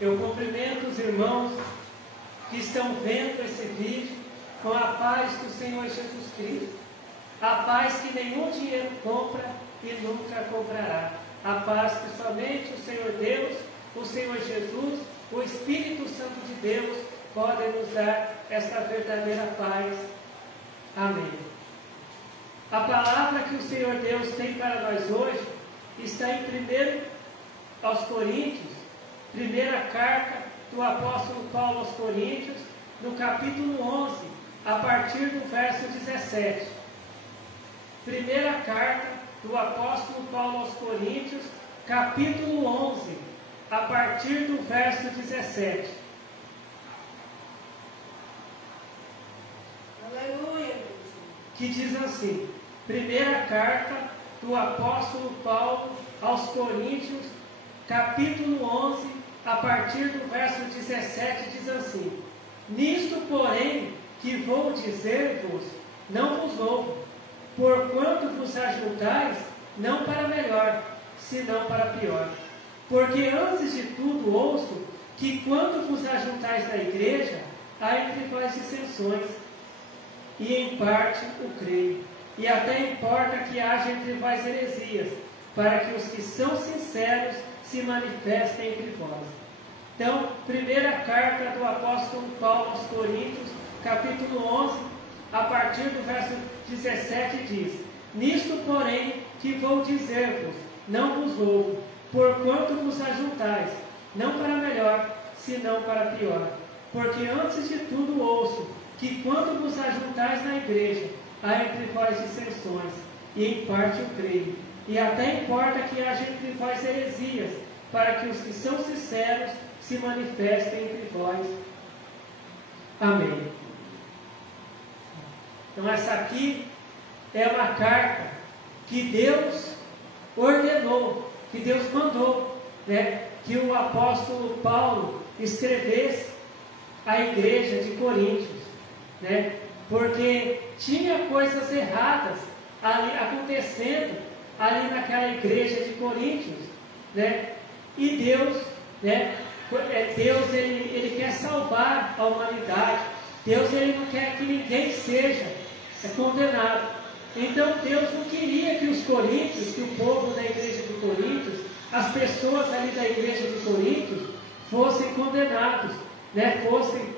Eu cumprimento os irmãos que estão vendo esse vídeo com a paz do Senhor Jesus Cristo. A paz que nenhum dinheiro compra e nunca comprará. A paz que somente o Senhor Deus, o Senhor Jesus, o Espírito Santo de Deus podem nos dar esta verdadeira paz. Amém. A palavra que o Senhor Deus tem para nós hoje está em 1 aos Coríntios, primeira carta do apóstolo Paulo aos Coríntios, no capítulo 11, a partir do verso 17. Primeira carta do apóstolo Paulo aos Coríntios, capítulo 11, a partir do verso 17. Aleluia. Que diz assim: primeira carta do apóstolo Paulo aos Coríntios, capítulo 11, a partir do verso 17, diz assim: nisto, porém, que vou dizer-vos, não vos louvo, porquanto vos ajuntais, não para melhor, senão para pior. Porque antes de tudo ouço que quando vos ajuntais na igreja, há entre vós dissensões, e em parte o creio, e até importa que haja entre vós heresias, para que os que são sinceros se manifestem entre vós. Então, primeira carta do apóstolo Paulo aos Coríntios, capítulo 11, a partir do verso 17 diz: nisto, porém, que vou dizer-vos, não vos louvo, porquanto vos ajuntais, não para melhor, senão para pior. Porque antes de tudo ouço que quando vos ajuntais na igreja, há entre vós dissensões, e em parte o creio, e até importa que haja entre vós heresias, para que os que são sinceros se manifestem entre vós. Amém. Então essa aqui é uma carta que Deus ordenou, que Deus mandou, né, que o apóstolo Paulo escrevesse à igreja de Coríntios, né, porque tinha coisas erradas ali acontecendo ali naquela igreja de Coríntios, né, e Deus, né, Deus ele quer salvar a humanidade. Deus ele não quer que ninguém seja condenado. Então Deus não queria que os coríntios, que o povo da igreja de Coríntios, as pessoas ali da igreja de Coríntios fossem condenados, né? Fossem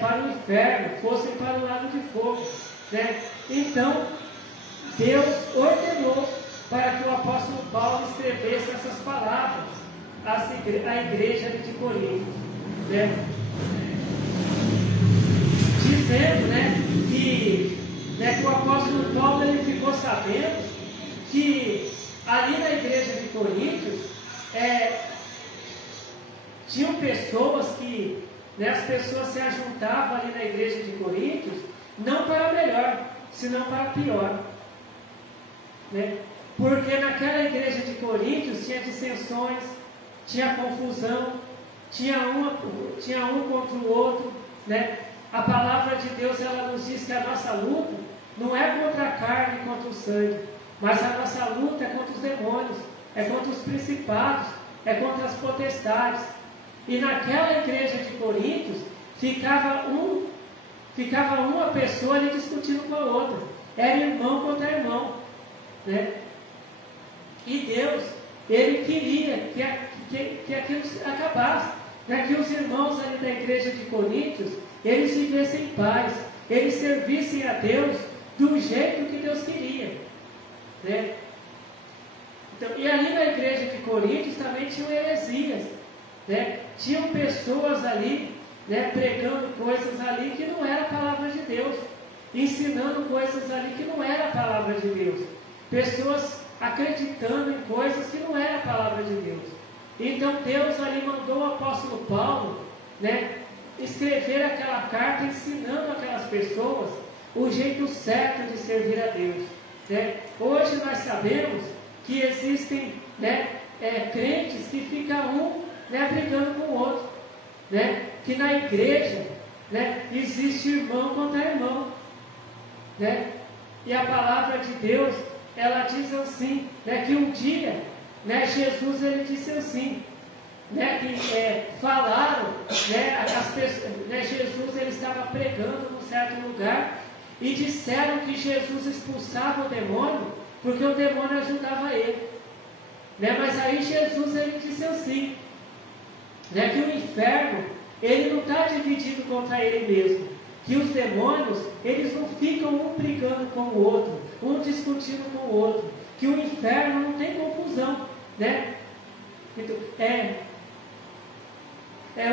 para o inferno, fossem para o lago de fogo, né? Então Deus ordenou para que o apóstolo Paulo escrevesse essas palavras à igreja de Coríntios, né? Dizendo, que o apóstolo Paulo ele ficou sabendo que ali na igreja de Coríntios tinham pessoas que, né, as pessoas se ajuntavam ali na igreja de Coríntios não para melhor, senão para pior, né? Porque naquela igreja de Coríntios tinha dissensões, tinha confusão, tinha um contra o outro, né? A palavra de Deus ela nos diz que a nossa luta não é contra a carne e contra o sangue, mas a nossa luta é contra os demônios, é contra os principados, é contra as potestades. E naquela igreja de Coríntios ficava uma pessoa ali discutindo com a outra, era irmão contra irmão, né? E Deus ele queria que aquilo acabasse, né? Que os irmãos ali da igreja de Coríntios eles vivessem em paz, eles servissem a Deus do jeito que Deus queria, né? Então, e ali na igreja de Coríntios também tinham heresias, né? Tinham pessoas ali, né, pregando coisas ali que não era a palavra de Deus, ensinando coisas ali que não era a palavra de Deus, pessoas acreditando em coisas que não era a palavra de Deus. Então Deus ali mandou o apóstolo Paulo, né, escrever aquela carta ensinando aquelas pessoas o jeito certo de servir a Deus, né? Hoje nós sabemos que existem, né, crentes que ficam né, brigando com o outro, né? Que na igreja, né, existe irmão contra irmão, né? E a palavra de Deus, ela diz assim, né, que um dia, né, Jesus ele disse assim, né, que falaram, né, as pessoas, né, Jesus ele estava pregando num certo lugar e disseram que Jesus expulsava o demônio porque o demônio ajudava ele, né, mas aí Jesus ele disse assim, né, que o inferno ele não está dividido contra ele mesmo, que os demônios eles não ficam um brigando com o outro, um discutindo com o outro, que o inferno não tem confusão, né? Então,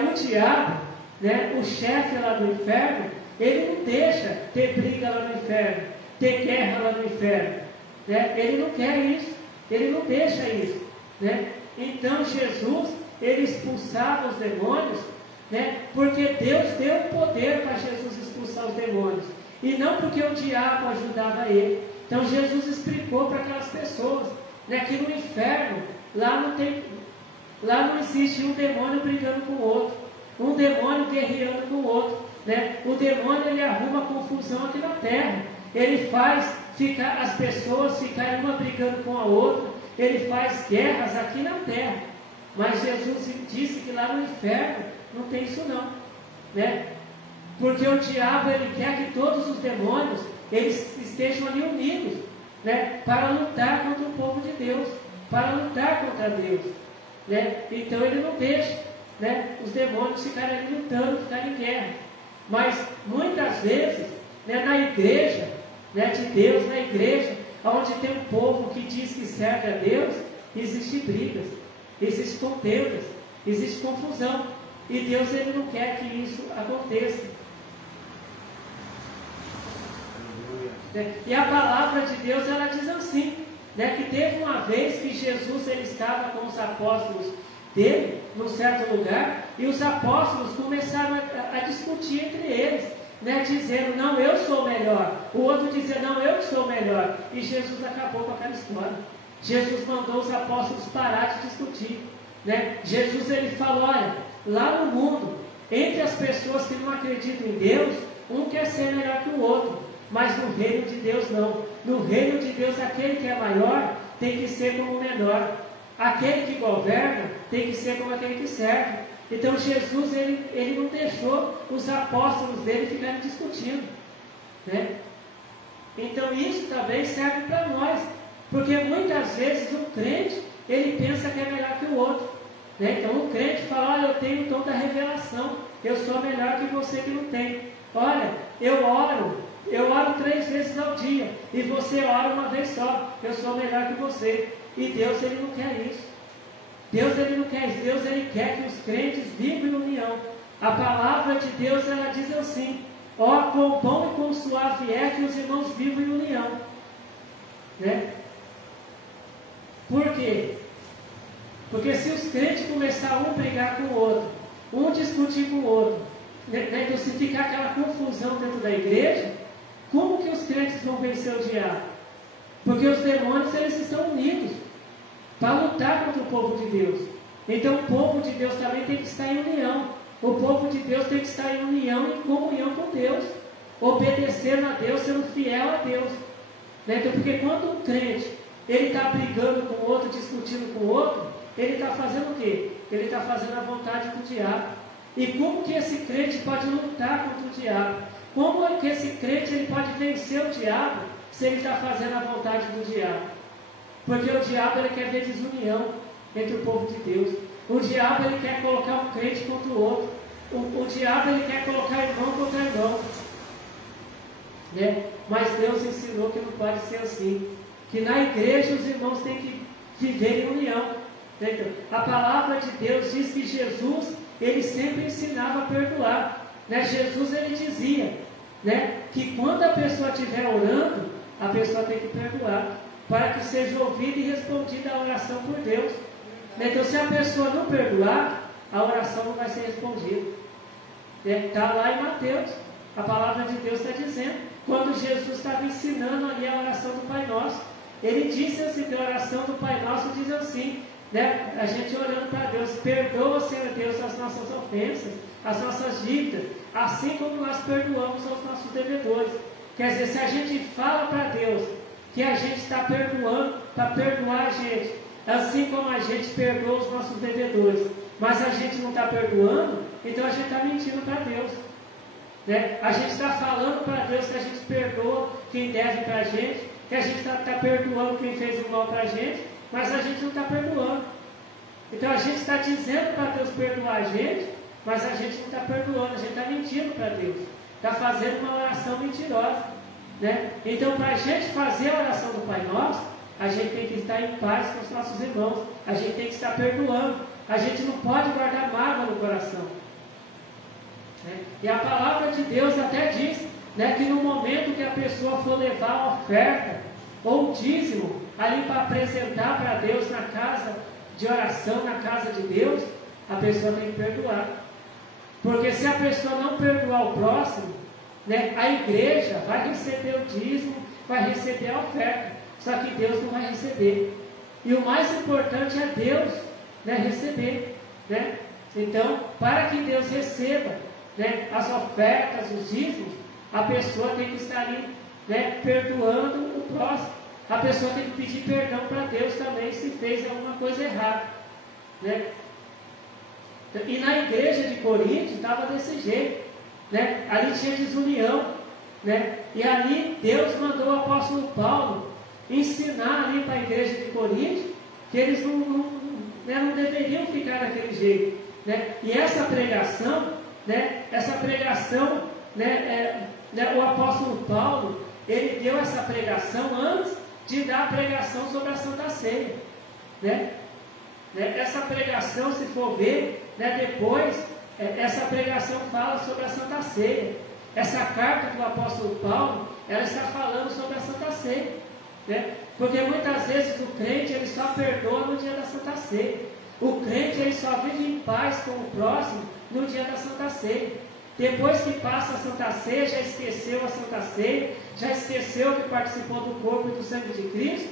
o diabo, né, o chefe lá do inferno, ele não deixa ter briga lá no inferno, ter guerra lá no inferno, né? Ele não quer isso, ele não deixa isso, né? Então Jesus, ele expulsava os demônios, né, porque Deus deu poder para Jesus expulsar os demônios, e não porque o diabo ajudava ele. Então Jesus explicou para aquelas pessoas, né, que no inferno, lá não existe um demônio brigando com o outro, um demônio guerreando com o outro, né? O demônio ele arruma confusão aqui na terra, ele faz as pessoas ficarem uma brigando com a outra, ele faz guerras aqui na terra, mas Jesus disse que lá no inferno não tem isso não, né? Porque o diabo ele quer que todos os demônios eles estejam ali unidos, né, para lutar contra o povo de Deus, para lutar contra Deus, né? Então ele não deixa, né, os demônios ficarem ali lutando, ficarem em guerra. Mas muitas vezes, né, na igreja, né, de Deus, na igreja, onde tem um povo que diz que serve a Deus, existem brigas, existem contendas, existe confusão. E Deus ele não quer que isso aconteça. E a palavra de Deus ela diz assim, né, que teve uma vez que Jesus ele estava com os apóstolos dele num certo lugar e os apóstolos começaram a discutir entre eles, né, dizendo, não, eu sou melhor, o outro dizia, não, eu sou melhor, e Jesus acabou com aquela história. Jesus mandou os apóstolos parar de discutir, né? Jesus ele falou, olha, lá no mundo, entre as pessoas que não acreditam em Deus, um quer ser melhor que o outro, mas no reino de Deus não. No reino de Deus, aquele que é maior tem que ser como o menor, aquele que governa tem que ser como aquele que serve. Então Jesus ele não deixou os apóstolos dele ficarem discutindo, né? Então isso também serve para nós, porque muitas vezes um crente ele pensa que é melhor que o outro, né? Então o crente fala, olha, eu tenho o dom da revelação, eu sou melhor que você que não tem. Olha, eu oro 3 vezes ao dia, e você ora uma vez só, eu sou melhor que você. E Deus ele não quer isso. Deus ele não quer isso. Deus ele quer que os crentes vivam em união. A palavra de Deus ela diz assim, ó, quão bom e quão suave é que os irmãos vivam em união, né? Por quê? Porque se os crentes começarem um a brigar com o outro, um discutir com o outro, né, então se ficar aquela confusão dentro da igreja, como que os crentes vão vencer o diabo? Porque os demônios eles estão unidos para lutar contra o povo de Deus. Então o povo de Deus também tem que estar em união. O povo de Deus tem que estar em união, em comunhão com Deus, obedecendo a Deus, sendo fiel a Deus, né? Então, porque quando um crente ele está brigando com o outro, discutindo com o outro, ele está fazendo o quê? Ele está fazendo a vontade do diabo. E como que esse crente pode lutar contra o diabo? Como é que esse crente ele pode vencer o diabo se ele está fazendo a vontade do diabo? Porque o diabo ele quer ver desunião entre o povo de Deus. O diabo ele quer colocar um crente contra o outro. O diabo ele quer colocar irmão contra irmão, né? Mas Deus ensinou que não pode ser assim. Que na igreja os irmãos têm que viver em união. Né? Então, a palavra de Deus diz que Jesus ele sempre ensinava a perdoar, né? Jesus ele dizia, né, que quando a pessoa estiver orando, a pessoa tem que perdoar, para que seja ouvida e respondida a oração por Deus. Então se a pessoa não perdoar, a oração não vai ser respondida. Está lá em Mateus, a palavra de Deus está dizendo, quando Jesus estava ensinando ali a oração do Pai Nosso, ele disse assim, que a oração do Pai Nosso diz assim, né, a gente orando para Deus, perdoa, Senhor Deus, as nossas ofensas, as nossas dívidas, assim como nós perdoamos aos nossos devedores. Quer dizer, se a gente fala para Deus que a gente está perdoando para perdoar a gente, assim como a gente perdoa os nossos devedores, mas a gente não está perdoando, então a gente está mentindo para Deus. Né? A gente está falando para Deus que a gente perdoa quem deve para a gente, que a gente está perdoando quem fez o mal para a gente, mas a gente não está perdoando. Então a gente está dizendo para Deus perdoar a gente, mas a gente não está perdoando, a gente está mentindo para Deus, está fazendo uma oração mentirosa. Né? Então, para a gente fazer a oração do Pai Nosso, a gente tem que estar em paz com os nossos irmãos, a gente tem que estar perdoando, a gente não pode guardar mágoa no coração. Né? E a palavra de Deus até diz, né, que no momento que a pessoa for levar a oferta ou dízimo ali para apresentar para Deus na casa de oração, na casa de Deus, a pessoa tem que perdoar. Porque se a pessoa não perdoar o próximo, né, a igreja vai receber o dízimo, vai receber a oferta, só que Deus não vai receber. E o mais importante é Deus, né, receber. Né? Então, para que Deus receba, né, as ofertas, os dízimos, a pessoa tem que estar ali, né, perdoando o próximo. A pessoa tem que pedir perdão para Deus também se fez alguma coisa errada. Né? E na igreja de Corinto estava desse jeito. Né? Ali tinha desunião. Né? E ali Deus mandou o apóstolo Paulo ensinar ali para a igreja de Corinto que eles não deveriam ficar daquele jeito. Né? E essa pregação, o apóstolo Paulo, ele deu essa pregação antes de dar a pregação sobre a Santa Ceia. Né? Essa pregação, se for ver, depois, essa pregação fala sobre a Santa Ceia. Essa carta do apóstolo Paulo, ela está falando sobre a Santa Ceia. Né? Porque muitas vezes o crente ele só perdoa no dia da Santa Ceia. O crente ele só vive em paz com o próximo no dia da Santa Ceia. Depois que passa a Santa Ceia, já esqueceu a Santa Ceia, já esqueceu que participou do corpo e do sangue de Cristo,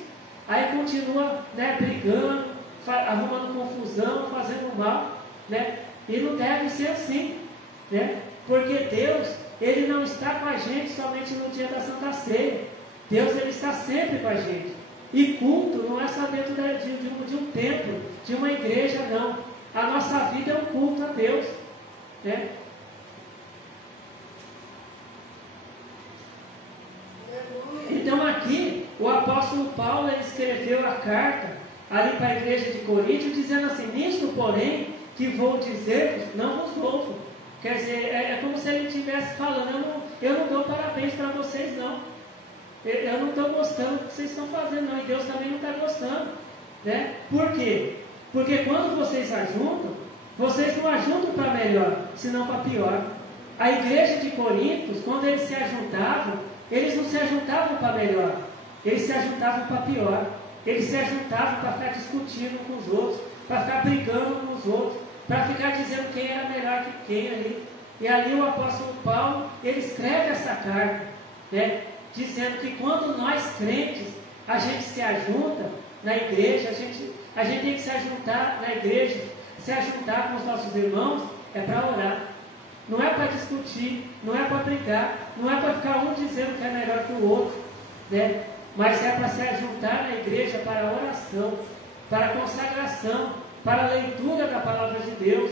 aí continua, brigando, arrumando confusão, fazendo mal, né? E não deve ser assim, né? Porque Deus, Ele não está com a gente somente no dia da Santa Ceia. Deus, Ele está sempre com a gente. E culto não é só dentro de um templo, de uma igreja, não. A nossa vida é um culto a Deus, né? Então aqui, o apóstolo Paulo ele escreveu a carta ali para a igreja de Corinto, dizendo assim: nisto, porém, que vou dizer-vos, não vos louvo. Quer dizer, é como se ele estivesse falando, eu não dou parabéns para vocês, não. Eu não estou gostando do que vocês estão fazendo, não. E Deus também não está gostando. Né? Por quê? Porque quando vocês ajuntam, vocês não ajuntam para melhor, senão para pior. A igreja de Corinto, quando eles se ajuntavam, eles não se ajuntavam para melhor, eles se ajuntavam para pior. Eles se ajuntavam para ficar discutindo com os outros, para ficar brigando com os outros, para ficar dizendo quem era melhor que quem ali. E ali o apóstolo Paulo, ele escreve essa carta, né, dizendo que quando nós crentes, a gente se ajunta na igreja, a gente tem que se ajuntar na igreja, se ajuntar com os nossos irmãos, é para orar. Não é para discutir, não é para brigar, não é para ficar um dizendo que é melhor que o outro, né? Mas é para se ajuntar na igreja para a oração, para a consagração, para a leitura da palavra de Deus,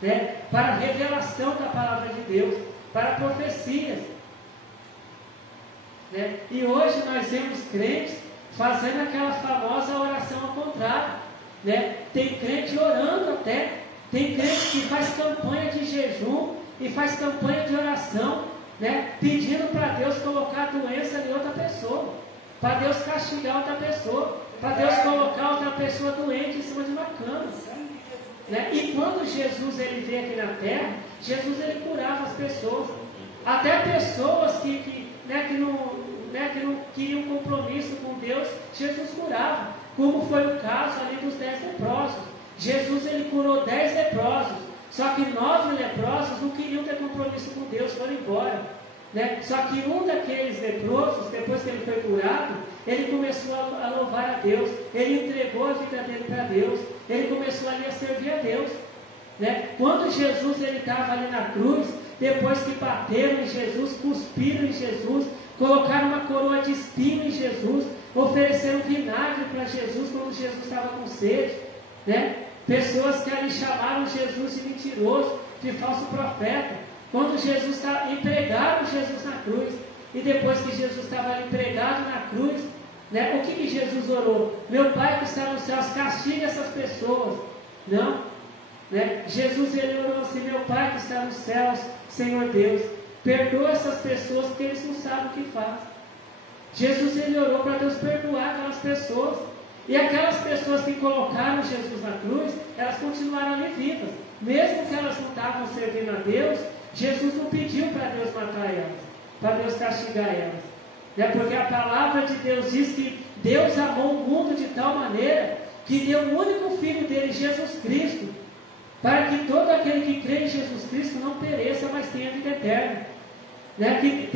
né? Para a revelação da palavra de Deus, para profecias. Né? E hoje nós vemos crentes fazendo aquela famosa oração ao contrário. Né? Tem crente orando até, tem crente que faz campanha de jejum e faz campanha de oração, né? Pedindo para Deus colocar a doença em outra pessoa, para Deus castigar outra pessoa, para Deus colocar outra pessoa doente em cima de uma cama. Né? E quando Jesus ele veio aqui na terra, Jesus ele curava as pessoas, até pessoas que não queriam compromisso com Deus, Jesus curava, como foi o caso ali dos 10 leprosos. Jesus ele curou 10 leprosos, só que 9 leprosos não queriam ter compromisso com Deus, foram embora. Né? Só que um daqueles leprosos, depois que ele foi curado, ele começou a louvar a Deus, ele entregou a vida dele para Deus, ele começou ali a servir a Deus. Né? Quando Jesus ele estava ali na cruz, depois que bateram em Jesus, cuspiram em Jesus, colocaram uma coroa de espinho em Jesus, Jesus quando Jesus estava com sede, né? Pessoas que ali chamaram Jesus de mentiroso, de falso profeta, quando Jesus estava empregaram Jesus na cruz, e depois que Jesus estava ali pregado na cruz, né? O que Jesus orou? Meu Pai que está nos céus, castiga essas pessoas. Não, né? Jesus ele orou assim: meu Pai que está nos céus, Senhor Deus, perdoa essas pessoas porque eles não sabem o que fazem. Jesus ele orou para Deus perdoar aquelas pessoas. E aquelas pessoas que colocaram Jesus na cruz, elas continuaram ali vivas. Mesmo que elas não estavam servindo a Deus, Jesus não pediu para Deus matar elas, para Deus castigar elas. Né? Porque a palavra de Deus diz que Deus amou o mundo de tal maneira que deu o único Filho dele, Jesus Cristo, para que todo aquele que crê em Jesus Cristo não pereça, mas tenha vida eterna. Né? Que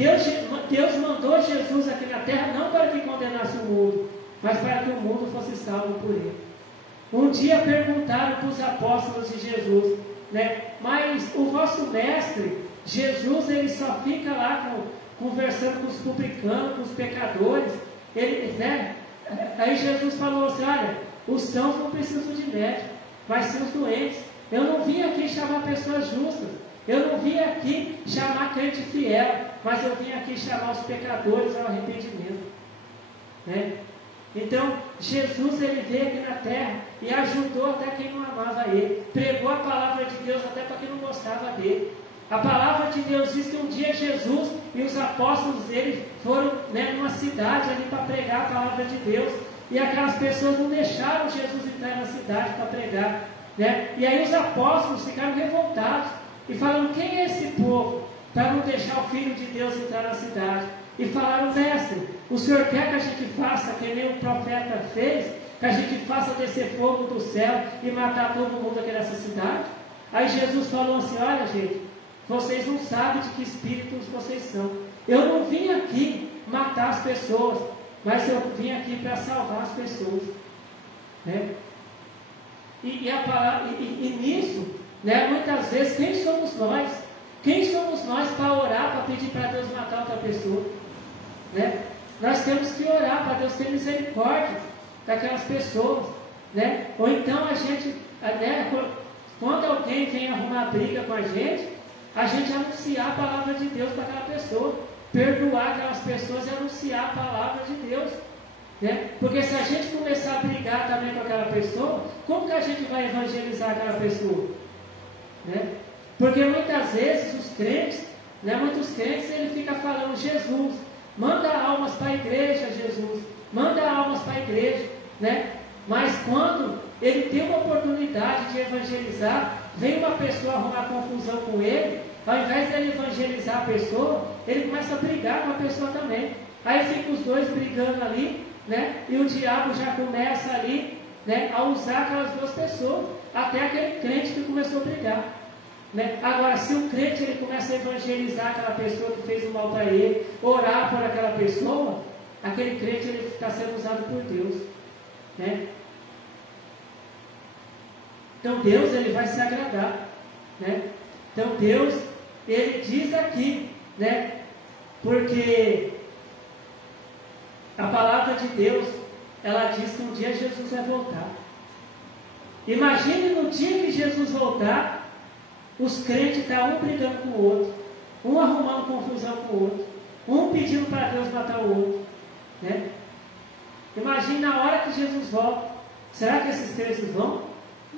Deus mandou Jesus aqui na terra não para que condenasse o mundo, mas para que o mundo fosse salvo por ele. Um dia perguntaram para os apóstolos de Jesus, né? Mas o vosso mestre, Jesus, ele só fica lá conversando com os publicanos, com os pecadores. Ele, né? Aí Jesus falou assim: olha, os sãos não precisam de médico, mas sim os doentes. Eu não vim aqui chamar pessoas justas, eu não vim aqui chamar crente fiel, mas eu vim aqui chamar os pecadores ao arrependimento. Né? Então, Jesus ele veio aqui na terra e ajudou até quem não amava ele, pregou a palavra de Deus até para quem não gostava dele. A palavra de Deus diz que um dia Jesus e os apóstolos dele foram, né, numa cidade ali para pregar a palavra de Deus, e aquelas pessoas não deixaram Jesus entrar na cidade para pregar, né? E aí os apóstolos ficaram revoltados e falaram: quem é esse povo para não deixar o Filho de Deus entrar na cidade? E falaram: mestre, o Senhor quer que a gente faça que nem o profeta fez, que a gente faça descer fogo do céu e matar todo mundo aqui nessa cidade? Aí Jesus falou assim: olha gente, vocês não sabem de que espíritos vocês são. Eu não vim aqui matar as pessoas, mas eu vim aqui para salvar as pessoas. Né? E nisso, né, muitas vezes, quem somos nós? Quem somos nós para orar, para pedir para Deus matar outra pessoa? Né? Nós temos que orar para Deus ter misericórdia daquelas pessoas. Né? Ou então a gente, né, quando alguém vem arrumar briga com a gente anunciar a palavra de Deus para aquela pessoa, perdoar aquelas pessoas e anunciar a palavra de Deus. Né? Porque se a gente começar a brigar também com aquela pessoa, como que a gente vai evangelizar aquela pessoa? Né? Porque muitas vezes os crentes, né, muitos crentes, ele fica falando: Jesus, manda almas para a igreja, Jesus, manda almas para a igreja, né? Mas quando ele tem uma oportunidade de evangelizar, vem uma pessoa arrumar confusão com ele, ao invés de ele evangelizar a pessoa, ele começa a brigar com a pessoa também. Aí fica os dois brigando ali, né? E o diabo já começa ali, né, a usar aquelas duas pessoas, até aquele crente que começou a brigar. Né? Agora, se o crente ele começa a evangelizar aquela pessoa que fez o mal para ele, orar por aquela pessoa, aquele crente ele está sendo usado por Deus. Né? Então Deus ele vai se agradar. Né? Então Deus ele diz aqui, né? Porque a palavra de Deus ela diz que um dia Jesus vai voltar. Imagine no dia que Jesus voltar, os crentes estão um brigando com o outro, um arrumando confusão com o outro, um pedindo para Deus matar o outro. Né? Imagine na hora que Jesus volta. Será que esses crentes vão?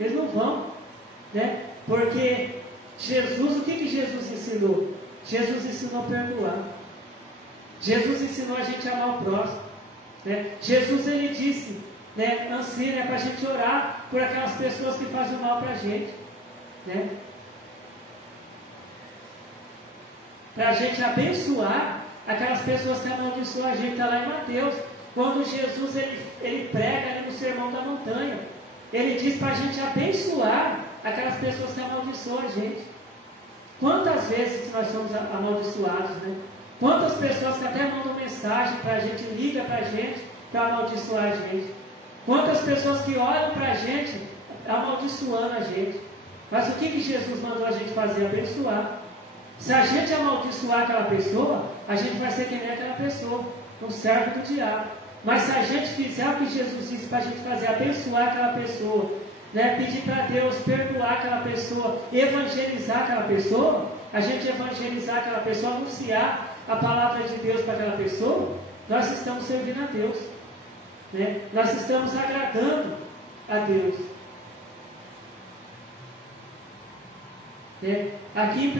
Eles não vão. Né? Porque Jesus, o que Jesus ensinou? Jesus ensinou a perdoar. Jesus ensinou a gente a amar o próximo. Né? Jesus ele disse, né, ensina para a gente orar por aquelas pessoas que fazem o mal para a gente. Né? Para a gente abençoar aquelas pessoas que amaldiçoam a gente. Está lá em Mateus, quando Jesus ele prega ali no Sermão da Montanha, ele diz para a gente abençoar aquelas pessoas que amaldiçoam a gente. Quantas vezes nós somos amaldiçoados, né? Quantas pessoas que até mandam mensagem para a gente, liga para a gente para amaldiçoar a gente. Quantas pessoas que olham para a gente amaldiçoando a gente. Mas o que Jesus mandou a gente fazer? Abençoar. Se a gente amaldiçoar aquela pessoa, a gente vai ser que nem aquela pessoa, um servo do diabo. Mas se a gente fizer o que Jesus disse para a gente fazer, abençoar aquela pessoa, né, pedir para Deus perdoar aquela pessoa, evangelizar aquela pessoa, a gente evangelizar aquela pessoa, anunciar a palavra de Deus para aquela pessoa, nós estamos servindo a Deus, né? Nós estamos agradando a Deus. Aqui em 1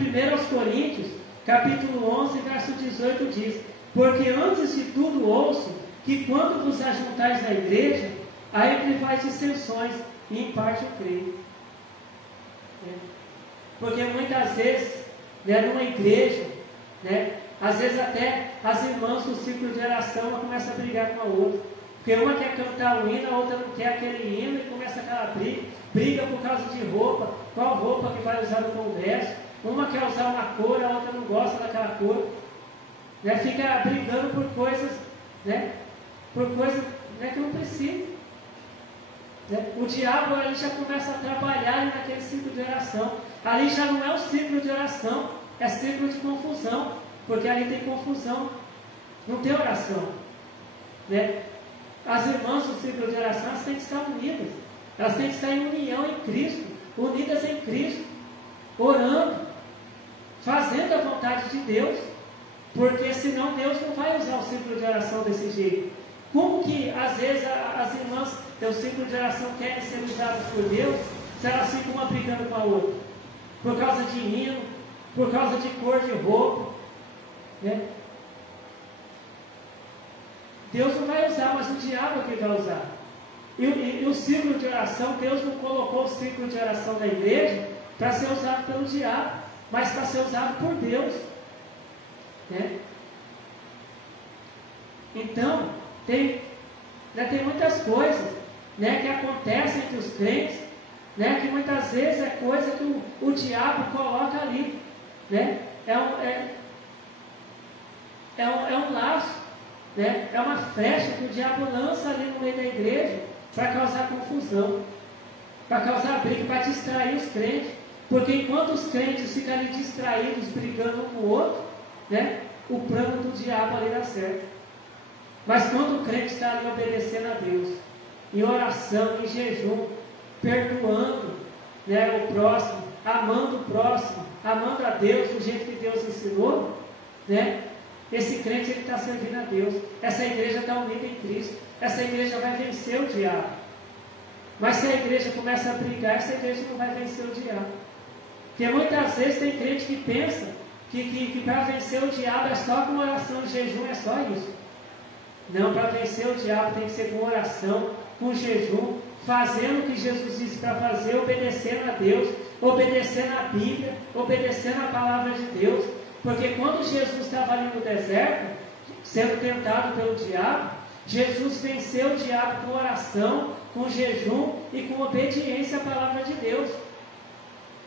Coríntios, capítulo 11, verso 18 diz: porque antes de tudo ouço que quando vos ajuntais na igreja, há entre vós dissensões, e em parte eu creio. Porque muitas vezes, né, numa igreja, né, às vezes até as irmãs do ciclo de oração começam a brigar com a outra. Porque uma quer cantar o hino, a outra não quer aquele hino, e começa aquela briga por causa de roupa, qual roupa que vai usar no congresso. Uma quer usar uma cor, a outra não gosta daquela cor. Né, fica brigando por coisas, né, que não precisa. Né? O diabo ali já começa a trabalhar naquele ciclo de oração. Ali já não é um ciclo de oração, é ciclo de confusão, porque ali tem confusão, não tem oração. Né? As irmãs do ciclo de oração, elas têm que estar unidas, elas têm que estar em união em Cristo, unidas em Cristo, orando, fazendo a vontade de Deus, porque senão Deus não vai usar o ciclo de oração desse jeito. Como que às vezes as irmãs do ciclo de oração querem ser usadas por Deus, se elas ficam uma brigando com a outra, por causa de hino, por causa de cor de roupa, né? Deus não vai usar, mas o diabo é que vai usar. E o ciclo de oração, Deus não colocou o ciclo de oração na igreja para ser usado pelo diabo, mas para ser usado por Deus, né? Então, tem muitas coisas, né, que acontecem entre os crentes, né, que muitas vezes é coisa que o diabo coloca ali, né? É um laço, né? É uma flecha que o diabo lança ali no meio da igreja para causar confusão, para causar briga, para distrair os crentes. Porque enquanto os crentes ficam ali distraídos, brigando um com o outro, né, o plano do diabo ali dá certo. Mas quando o crente está ali obedecendo a Deus, em oração, em jejum, perdoando, né, o próximo, amando o próximo, amando a Deus do jeito que Deus ensinou, né, esse crente está servindo a Deus. Essa igreja está unida em Cristo. Essa igreja vai vencer o diabo. Mas se a igreja começa a brigar, essa igreja não vai vencer o diabo. Porque muitas vezes tem crente que pensa que para vencer o diabo é só com oração e jejum, é só isso. Não, para vencer o diabo tem que ser com oração, com jejum, fazendo o que Jesus disse para fazer, obedecendo a Deus, obedecendo a Bíblia, obedecendo a palavra de Deus. Porque quando Jesus estava ali no deserto, sendo tentado pelo diabo, Jesus venceu o diabo com oração, com jejum e com obediência à palavra de Deus.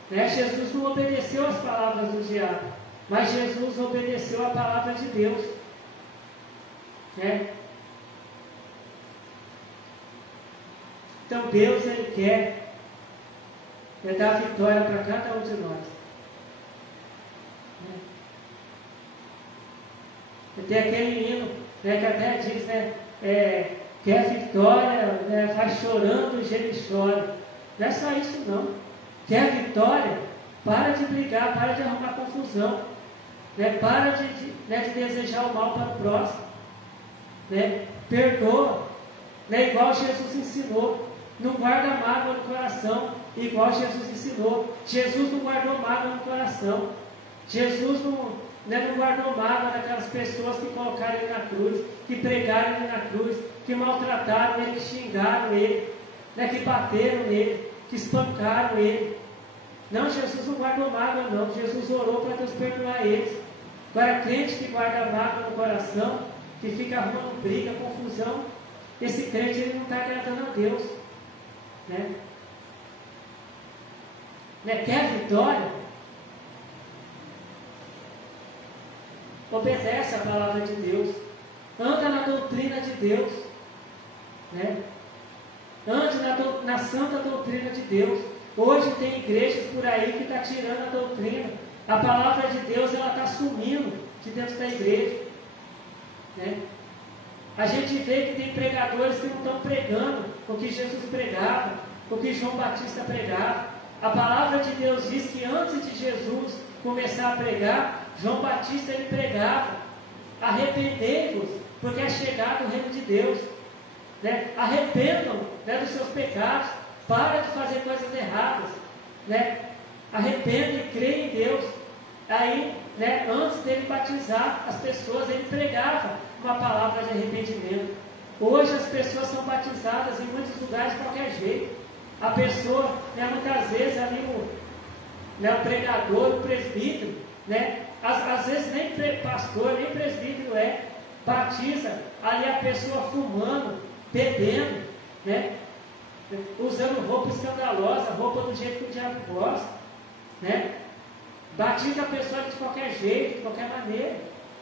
Né? Jesus não obedeceu às palavras do diabo, mas Jesus obedeceu à palavra de Deus. Né? Então Deus, Ele quer dar vitória para cada um de nós. Tem aquele hino, né, que até diz, né, quer vitória, né, vai chorando, o gelo chora. Não é só isso não. Quer vitória, para de brigar, para de arrumar confusão, né, para de desejar o mal para o próximo, né, perdoa, né, igual Jesus ensinou. Não guarda mágoa no coração, igual Jesus ensinou. Jesus não guardou mágoa no coração. Jesus não guardou mágoa daquelas pessoas que colocaram ele na cruz, que pregaram ele na cruz, que maltrataram ele, que xingaram ele, né, que bateram nele, que espancaram ele. Não, Jesus não guardou mágoa não. Jesus orou para Deus perdoar eles. Agora, crente que guarda mágoa no coração, que fica arrumando briga, confusão, esse crente ele não está agradando a Deus. Né? Quer vitória? Obedece a palavra de Deus, anda na doutrina de Deus, né? Ande na santa doutrina de Deus. Hoje tem igrejas por aí que estão tirando a doutrina, a palavra de Deus ela está sumindo de dentro da igreja, né? A gente vê que tem pregadores que não estão pregando o que Jesus pregava, o que João Batista pregava. A palavra de Deus diz que antes de Jesus começar a pregar, João Batista ele pregava: arrependei-vos, porque é chegado o reino de Deus. Né? Arrependam, né, dos seus pecados, para de fazer coisas erradas. Né? Arrependam e creem em Deus. Aí, né, antes dele batizar as pessoas, ele pregava uma palavra de arrependimento. Hoje as pessoas são batizadas em muitos lugares de qualquer jeito. A pessoa, né, muitas vezes ali o pregador, o presbítero, né, às vezes nem pastor, nem presbítero batiza ali a pessoa fumando, bebendo, né, usando roupa escandalosa, roupa do jeito que o diabo gosta, né? Batiza a pessoa de qualquer jeito, de qualquer maneira.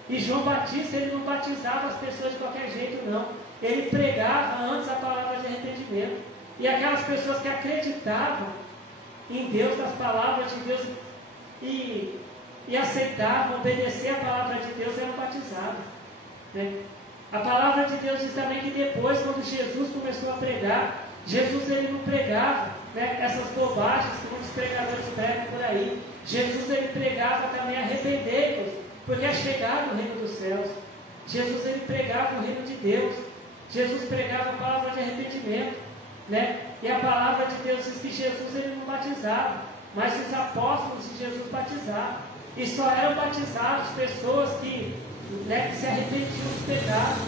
E João Batista, ele não batizava as pessoas de qualquer jeito, não. Ele pregava antes a palavra de arrependimento. E aquelas pessoas que acreditavam em Deus, nas palavras de Deus, e aceitavam obedecer a palavra de Deus, eram batizadas. Né? A palavra de Deus diz também que depois, quando Jesus começou a pregar, Jesus ele não pregava, né, essas bobagens que muitos pregadores pregam por aí. Jesus ele pregava também: arrependei-vos, porque é chegado o reino dos céus. Jesus ele pregava o reino de Deus. Jesus pregava a palavra de arrependimento, né? E a palavra de Deus diz que Jesus ele não batizava, mas os apóstolos de Jesus batizavam. E só eram batizados pessoas que se arrependiam dos pecados,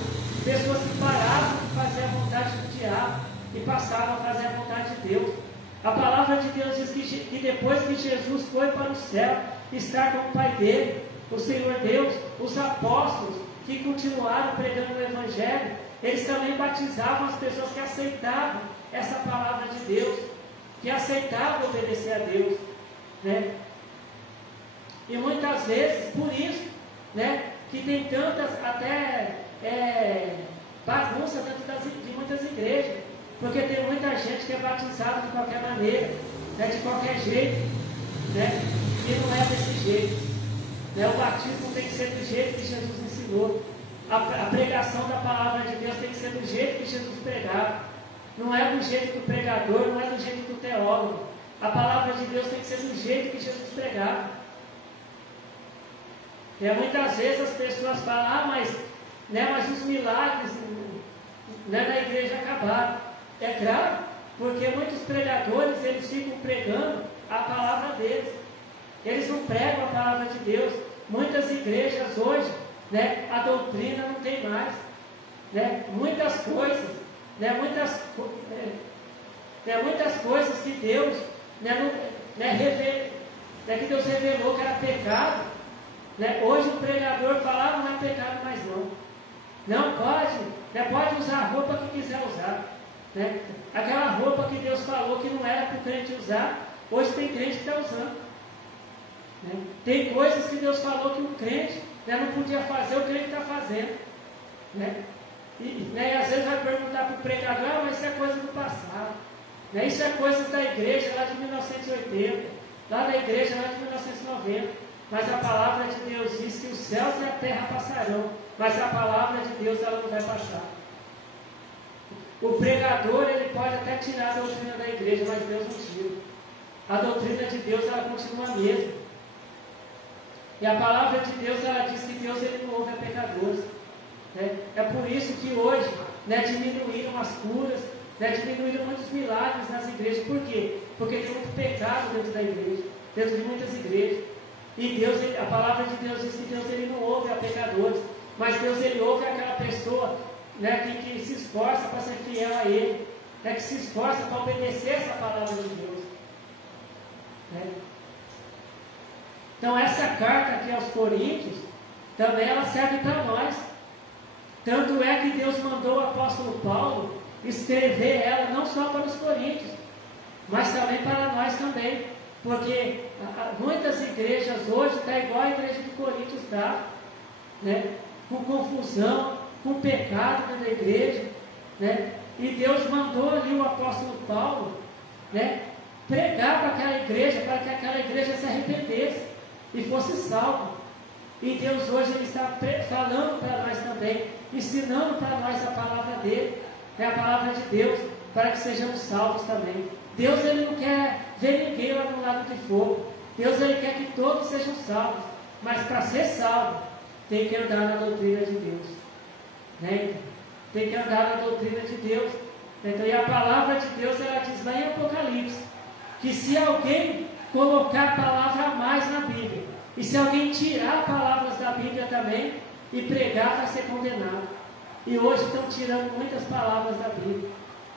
pessoas que paravam de fazer a vontade do diabo e passavam a fazer a vontade de Deus. A palavra de Deus diz que depois que Jesus foi para o céu, estar com o Pai dele, o Senhor Deus, os apóstolos que continuaram pregando o Evangelho, eles também batizavam as pessoas que aceitavam essa palavra de Deus, que aceitavam obedecer a Deus, né? E muitas vezes, por isso, né, que tem tantas até bagunça dentro de muitas igrejas, porque tem muita gente que é batizada de qualquer maneira, né, de qualquer jeito, né, e não é desse jeito. Né, o batismo tem que ser do jeito que Jesus ensinou. A pregação da palavra de Deus tem que ser do jeito que Jesus pregava. Não é do jeito do pregador, não é do jeito do teólogo. A palavra de Deus tem que ser do jeito que Jesus pregava. E muitas vezes as pessoas falam: mas os milagres, né, da igreja acabaram. É claro, porque muitos pregadores eles ficam pregando a palavra deles. Eles não pregam a palavra de Deus. Muitas igrejas hoje, né, a doutrina não tem mais. Né, muitas coisas, muitas coisas que Deus, que Deus revelou que era pecado. Né, hoje o pregador fala: não é pecado mais não. Não pode, pode usar a roupa que quiser usar. Né? Aquela roupa que Deus falou que não era para o crente usar, hoje tem crente que está usando. Né? Tem coisas que Deus falou que o crente não podia fazer, o crente está fazendo. Né? E às vezes vai perguntar para o pregador: mas isso é coisa do passado. Né? Isso é coisa da igreja lá de 1980, lá da igreja lá de 1990. Mas a palavra de Deus diz que os céus e a terra passarão, mas a palavra de Deus ela não vai passar. O pregador ele pode até tirar a doutrina da igreja, mas Deus não tira. A doutrina de Deus ela continua a mesma. E a palavra de Deus ela diz que Deus ele não ouve a pecadores. Né? É por isso que hoje, né, diminuíram as curas, né, diminuíram muitos milagres nas igrejas. Por quê? Porque tem muito pecado dentro da igreja, dentro de muitas igrejas. E Deus, a palavra de Deus diz que Deus ele não ouve a pecadores, mas Deus ele ouve aquela pessoa, né, que se esforça para ser fiel a Ele, né, que se esforça para obedecer essa palavra de Deus. Né? Então essa carta aqui aos Coríntios, também ela serve para nós. Tanto é que Deus mandou o apóstolo Paulo escrever ela não só para os Coríntios, mas também para nós também. Porque muitas igrejas hoje estão igual a igreja de Coríntios está, né? Com confusão, com pecado dentro da igreja, né? E Deus mandou ali o apóstolo Paulo, né, pregar para aquela igreja, para que aquela igreja se arrependesse e fosse salva. E Deus hoje ele está falando para nós também, ensinando para nós a palavra dele, a palavra de Deus, para que sejamos salvos também. Deus, ele não quer ver ninguém lá no lago de fogo. Deus, ele quer que todos sejam salvos. Mas para ser salvo, tem que andar na doutrina de Deus. Né? Tem que andar na doutrina de Deus. Então, e a palavra de Deus, ela diz lá em Apocalipse, que se alguém colocar palavra a mais na Bíblia, e se alguém tirar palavras da Bíblia também, e pregar, vai ser condenado. E hoje estão tirando muitas palavras da Bíblia.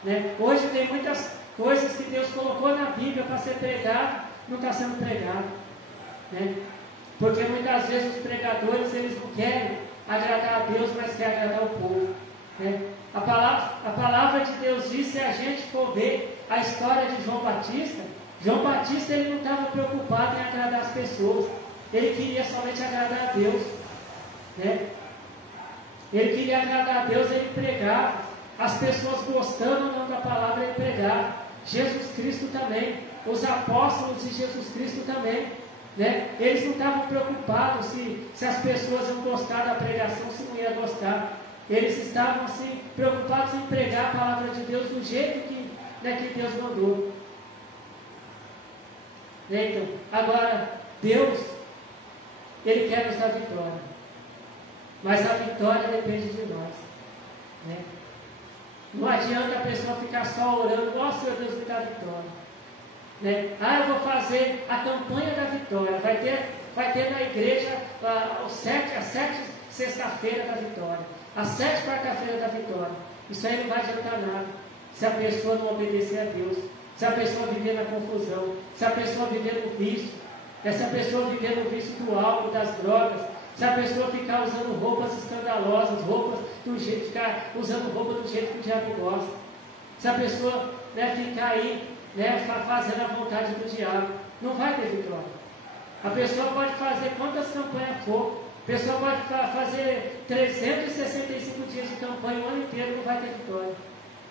Né? Hoje tem muitas coisas que Deus colocou na Bíblia para ser pregado, não está sendo pregado. Né? Porque muitas vezes os pregadores, eles não querem agradar a Deus, mas querem agradar o povo. Né? A palavra de Deus diz, se a gente for ver a história de João Batista ele não estava preocupado em agradar as pessoas, ele queria somente agradar a Deus. Né? Ele queria agradar a Deus, ele pregava, as pessoas gostando ou não da palavra, ele pregava. Jesus Cristo também, os apóstolos de Jesus Cristo também. Né? Eles não estavam preocupados se as pessoas iam gostar da pregação, se não iam gostar. Eles estavam assim, preocupados em pregar a palavra de Deus do jeito que Deus mandou. Né? Então, agora, Deus, ele quer nos dar vitória. Mas a vitória depende de nós. Né? Não adianta a pessoa ficar só orando, ó Senhor Deus, me dá vitória. Né? Eu vou fazer a campanha da vitória. Vai ter na igreja as 7 sexta-feira da vitória, as 7 quarta-feira da vitória. Isso aí não vai adiantar nada se a pessoa não obedecer a Deus, se a pessoa viver na confusão, se a pessoa viver no vício, se a pessoa viver no vício do álcool, das drogas, se a pessoa ficar usando roupas escandalosas, ficar usando roupa do jeito que o diabo gosta, se a pessoa ficar aí fazendo a vontade do diabo, não vai ter vitória. A pessoa pode fazer quantas campanhas for, a pessoa pode fazer 365 dias de campanha o ano inteiro, não vai ter vitória.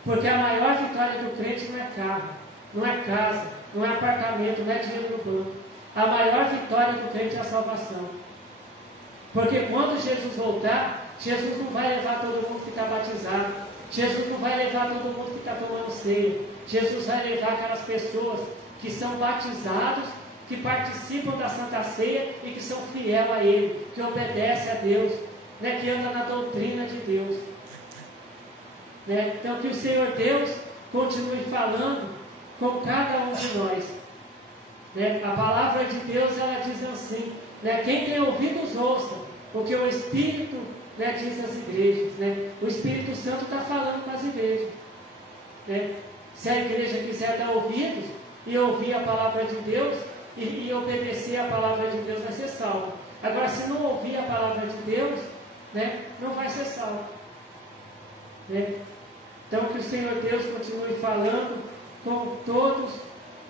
Porque a maior vitória do crente não é carro, não é casa, não é apartamento, não é dinheiro no banco. A maior vitória do crente é a salvação. Porque quando Jesus voltar, Jesus não vai levar todo mundo que está batizado, Jesus não vai levar todo mundo que está tomando ceia, Jesus vai levar aquelas pessoas que são batizados, que participam da Santa Ceia e que são fiéis a Ele, que obedecem a Deus, que andam na doutrina de Deus. Então que o Senhor Deus continue falando com cada um de nós. A palavra de Deus, ela diz assim, quem tem ouvidos ouça o que o Espírito diz às igrejas. O Espírito Santo está falando com as igrejas. Se a igreja quiser dar ouvidos e ouvir a palavra de Deus e obedecer a palavra de Deus, vai ser salvo. Agora, se não ouvir a palavra de Deus, não vai ser salvo. Então, que o Senhor Deus continue falando com todos,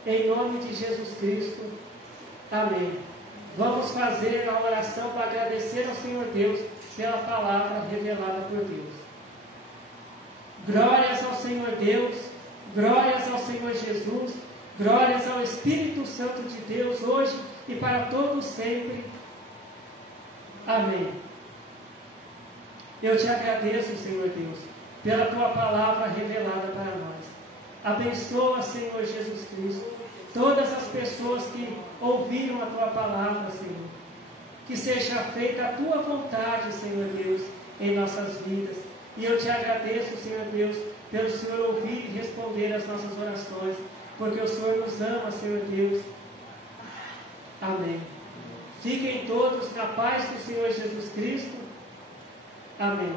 em nome de Jesus Cristo. Amém. Vamos fazer a oração para agradecer ao Senhor Deus pela palavra revelada por Deus. Glórias ao Senhor Deus, glórias ao Senhor Jesus, glórias ao Espírito Santo de Deus, hoje e para todos sempre. Amém. Eu te agradeço, Senhor Deus, pela tua palavra revelada para nós. Abençoa, Senhor Jesus Cristo, todas as pessoas que ouviram a tua palavra, Senhor. Que seja feita a tua vontade, Senhor Deus, em nossas vidas. E eu te agradeço, Senhor Deus, pelo Senhor ouvir e responder às nossas orações, porque o Senhor nos ama, Senhor Deus. Amém. Fiquem todos na paz do Senhor Jesus Cristo. Amém.